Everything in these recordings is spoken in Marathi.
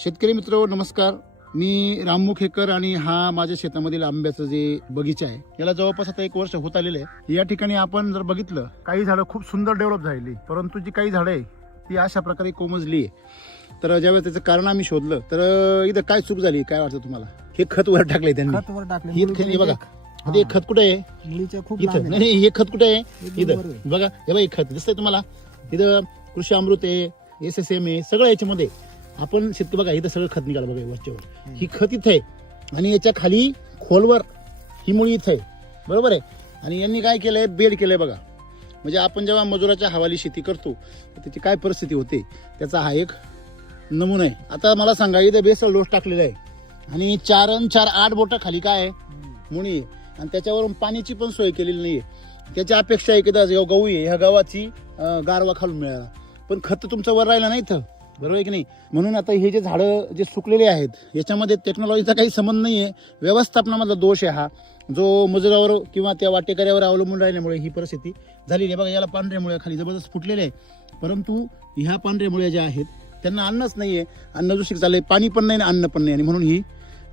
शेतकरी मित्र नमस्कार. मी राम मुखेकर आणि हा माझ्या शेतामधील आंब्याचं जे बगीचा आहे याला जवळपास आता 1 वर्ष होत आलेलं आहे. या ठिकाणी आपण जर बघितलं काही झाडं खूप सुंदर डेव्हलप झालेली, परंतु जी काही झाडं आहे ती अशा प्रकारे कोमजली आहे. तर ज्यावेळेस त्याचं कारण आम्ही शोधलं तर इथं काय चूक झाली काय वाटतं तुम्हाला? हे खत वर टाकले त्यांनी. खतवर टाकले हे बघा, हे खत कुठे आहे? मुलीच्या खूप इथं लांब आहे. नाही, हे खत कुठे आहे? एकदम इथं बरोबर आहे. बघा, हे बघा, हे खत दिसतंय तुम्हाला? इथं कृषी अमृत आहे, SSM आहे, सगळं याच्यामध्ये आपण शेतकरी बघा इथं सगळं खत निघालं बघा वरच्यावर. ही खत इथं आहे आणि याच्या खाली खोलवर ही मुळी इथं आहे, बरोबर आहे. आणि यांनी काय केलंय, बेड केलंय बघा. म्हणजे आपण जेव्हा मजुराच्या हवाली शेती करतो तर त्याची काय परिस्थिती होते त्याचा हा एक नमुना आहे. आता मला सांगा, इथं बेसल डोस टाकलेला आहे आणि 4 आणि 4 8 बोटं खाली काय आहे, मुळी आहे. आणि त्याच्यावरून पाण्याची पण सोय केलेली नाहीये. त्याच्या अपेक्षा आहे की गहू आहे, ह्या गव्हाची गारवा खालून मिळाला, पण खत तुमचं वर राहिलं नाही इथं, बरोबर आहे की नाही. म्हणून आता हे जे झाडं जे सुकलेले आहेत याच्यामध्ये टेक्नॉलॉजीचा काही संबंध नाहीये, व्यवस्थापनामधला दोष आहे हा, जो मजुरावर किंवा त्या वाटेकऱ्यावर अवलंबून राहिल्यामुळे ही परिस्थिती झालेली आहे. बघा, याला पांढऱ्या मुळे खाली जबरदस्त फुटलेले आहे, परंतु ह्या पांढऱ्या मुळे ज्या आहेत त्यांना अन्नच नाहीये, अन्न दूषित झालंय, पाणी पण नाही अन्न पण नाही, आणि म्हणून ही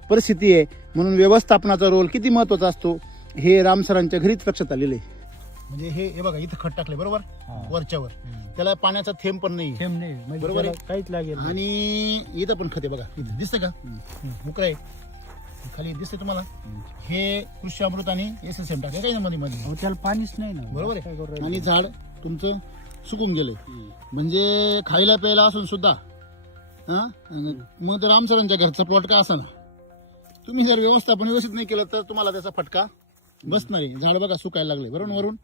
परिस्थिती आहे. म्हणून व्यवस्थापनाचा रोल किती महत्वाचा असतो हे राम सरांच्या घरीच लक्षात आलेलं आहे. म्हणजे हे बघा इथं खत टाकले बरोबर वरच्यावर, त्याला पाण्याचा थेंब पण नाही, थेंब नाही म्हणजे बरोबर आहे. त्याला काहीच लागेल नाही. आणि इथं पण खत आहे बघा, इथं दिसतं का मुकरा आहे खाली दिसतंय तुम्हाला. हे कृषी अमृत आणि SSM टाकले काही मध्ये मध्ये, अहो, त्याला पाणीच नाही ना, बरोबर काय आहे. करू राहिले? आणि झाड तुमचं सुकून गेलंय, म्हणजे खायला प्यायला असून सुद्धा मग राम सरांच्या घरचा प्लॉट का असा ना, तुम्ही जर व्यवस्थापन व्यवस्थित नाही केलं तर तुम्हाला त्याचा फटका बसणार आहे. झाड बघा सुकायला लागले बरोबर वरून.